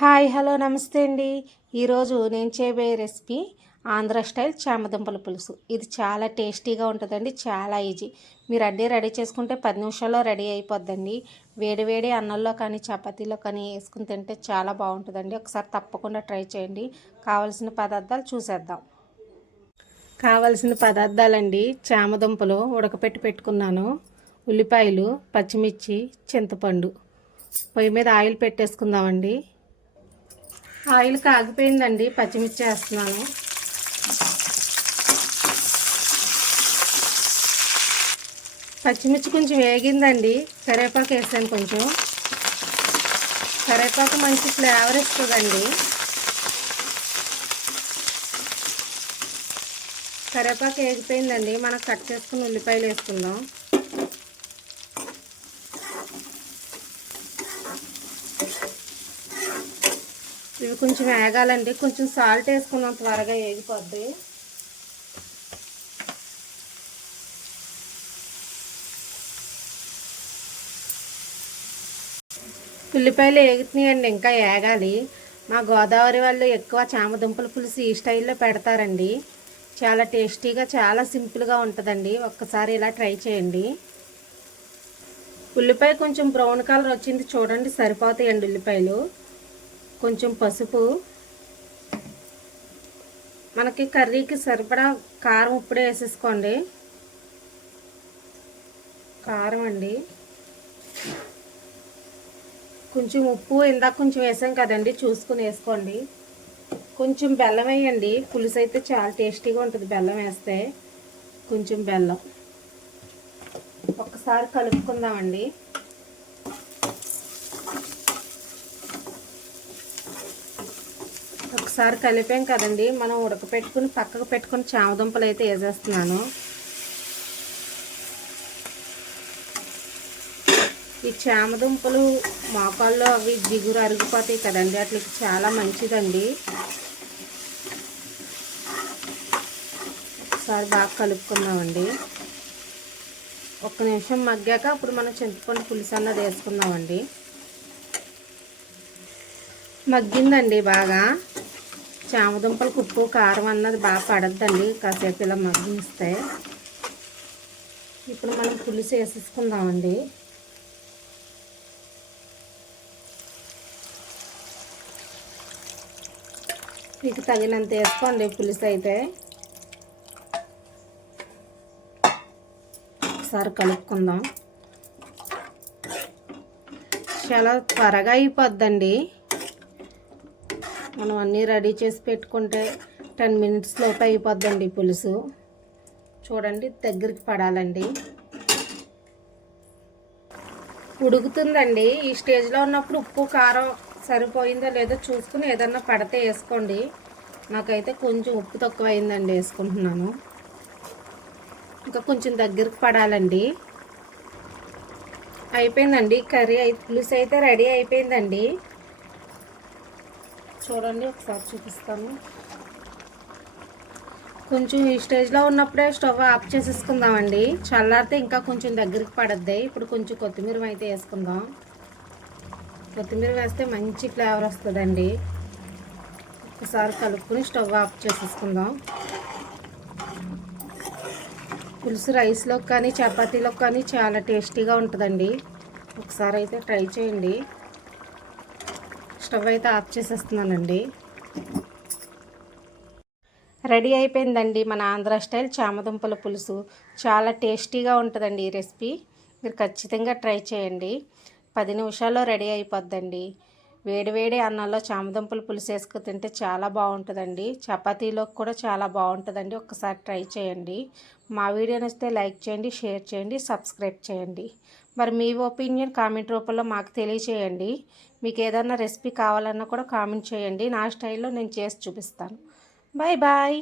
Hi hello నమస్తే అండి. ఈరోజు నేను చేయబోయే రెసిపీ ఆంధ్ర స్టైల్ చామదుంపల పులుసు. ఇది చాలా టేస్టీగా ఉంటుందండి, చాలా ఈజీ. మీరు అన్నీ రెడీ చేసుకుంటే 10 నిమిషాల్లో రెడీ అయిపోద్దండి. వేడి వేడి అన్నంలో కానీ చపాతీలో కానీ వేసుకుని తింటే చాలా బాగుంటుందండి. ఒకసారి తప్పకుండా ట్రై చేయండి. కావలసిన పదార్థాలు చూసేద్దాం. కావలసిన పదార్థాలండి: చామదుంపలు ఉడకపెట్టి పెట్టుకున్నాను, ఉల్లిపాయలు, పచ్చిమిర్చి, చింతపండు. పొయ్యి మీద ఆయిల్ పెట్టేసుకుందామండి. ఆయిల్ కాగిపోయిందండి, పచ్చిమిర్చి వేస్తున్నాను. పచ్చిమిర్చి కొంచెం వేగిందండి, కరివేపాకు వేసాను. కొంచెం కరివేపాకు మంచి ఫ్లేవర్ ఇస్తుందండి. కరివేపాకు వేగిపోయిందండి, మనం కట్ చేసుకుని ఉల్లిపాయలు వేసుకుందాం. ఇవి కొంచెం వేగాలండి, కొంచెం సాల్ట్ వేసుకున్నాం, త్వరగా వేగిపోద్ది. ఉల్లిపాయలు వేగుతున్నాయండి, ఇంకా వేగాలి. మా గోదావరి వాళ్ళు ఎక్కువ చామదుంపల పులుసు ఈ స్టైల్లో పెడతారండి. చాలా టేస్టీగా, చాలా సింపుల్గా ఉంటుందండి. ఒక్కసారి ఇలా ట్రై చేయండి. ఉల్లిపాయ కొంచెం బ్రౌన్ కలర్ వచ్చింది చూడండి, సరిపోతాయండి ఉల్లిపాయలు. కొంచెం పసుపు, మనకి కర్రీకి సరిపడా కారం ఇప్పుడే వేసేసుకోండి. కారం అండి, కొంచెం ఉప్పు ఇందాక కొంచెం వేసాం కదండి, చూసుకుని వేసుకోండి. కొంచెం బెల్లం వేయండి, పులుసు అయితే చాలా టేస్టీగా ఉంటుంది బెల్లం వేస్తే. కొంచెం బెల్లం ఒక్కసారి కలుపుకుందామండి. ఒకసారి కలిపాం కదండి, మనం ఉడకపెట్టుకుని పక్కకు పెట్టుకుని చామదుంపలు అయితే వేసేస్తున్నాను. ఈ చామదుంపలు మోకాల్లో అవి జిగురు అరిగిపోతాయి కదండి, అట్లకి చాలా మంచిదండి. ఒకసారి బాగా కలుపుకుందామండి. ఒక్క నిమిషం మగ్గాక అప్పుడు మనం చింతపండు పులుసు అన్నది వేసుకుందామండి. మగ్గిందండి బాగా. చామదుంపలకు ఉప్పు కారం అన్నది బాగా పడద్దండి, కాసేపు ఇలా మగ్గిస్తే. ఇప్పుడు మనం పులుసు వేసేసుకుందామండి. మీకు తగినంత వేసుకోండి పులుసు అయితే. ఒకసారి కలుపుకుందాం. చాలా త్వరగా అయిపోద్దండి. మనం అన్నీ రెడీ చేసి పెట్టుకుంటే 10 మినిట్స్ లోపు అయిపోద్దండి పులుసు. చూడండి, దగ్గరికి పడాలండి. ఉడుకుతుందండి. ఈ స్టేజ్లో ఉన్నప్పుడు ఉప్పు కారం సరిపోయిందో లేదో చూసుకుని ఏదన్నా పడితే వేసుకోండి. నాకైతే కొంచెం ఉప్పు తక్కువ అయిందండి, వేసుకుంటున్నాను. ఇంకా కొంచెం దగ్గరికి పడాలండి. అయిపోయిందండి కర్రీ, పులుసు అయితే రెడీ అయిపోయిందండి. చూడండి, ఒకసారి చూపిస్తాను. కొంచెం ఈ స్టేజ్లో ఉన్నప్పుడే స్టవ్ ఆఫ్ చేసేసుకుందామండి. చల్లారితే ఇంకా కొంచెం దగ్గరికి పడద్ది. ఇప్పుడు కొంచెం కొత్తిమీర అయితే వేసుకుందాం. కొత్తిమీర వేస్తే మంచి ఫ్లేవర్ వస్తుందండి. ఒకసారి కలుపుకొని స్టవ్ ఆఫ్ చేసేసుకుందాం. పులుసు రైస్లోకి కానీ చపాతీలోకి కానీ చాలా టేస్టీగా ఉంటుందండి. ఒకసారి అయితే ట్రై చేయండి. స్టవ్ అయితే ఆఫ్ చేసేస్తున్నానండి. రెడీ అయిపోయిందండి మన ఆంధ్ర స్టైల్ చామదుంపల పులుసు. చాలా టేస్టీగా ఉంటుందండి ఈ రెసిపీ. మీరు ఖచ్చితంగా ట్రై చేయండి. 10 నిమిషాల్లో రెడీ అయిపోద్దండి. వేడి వేడి అన్నంలో చామదుంపల పులుసు వేసుకు తింటే చాలా బాగుంటుందండి. చపాతీలోకి కూడా చాలా బాగుంటుందండి. ఒక్కసారి ట్రై చేయండి. మా వీడియో నచ్చితే లైక్ చేయండి, షేర్ చేయండి, సబ్స్క్రైబ్ చేయండి. మరి మీ ఒపీనియన్ కామెంట్ రూపంలో మాకు తెలియచేయండి. మీకు ఏదైనా రెసిపీ కావాలన్నా కూడా కామెంట్ చేయండి. నా స్టైల్లో నేను చేసి చూపిస్తాను. Bye bye.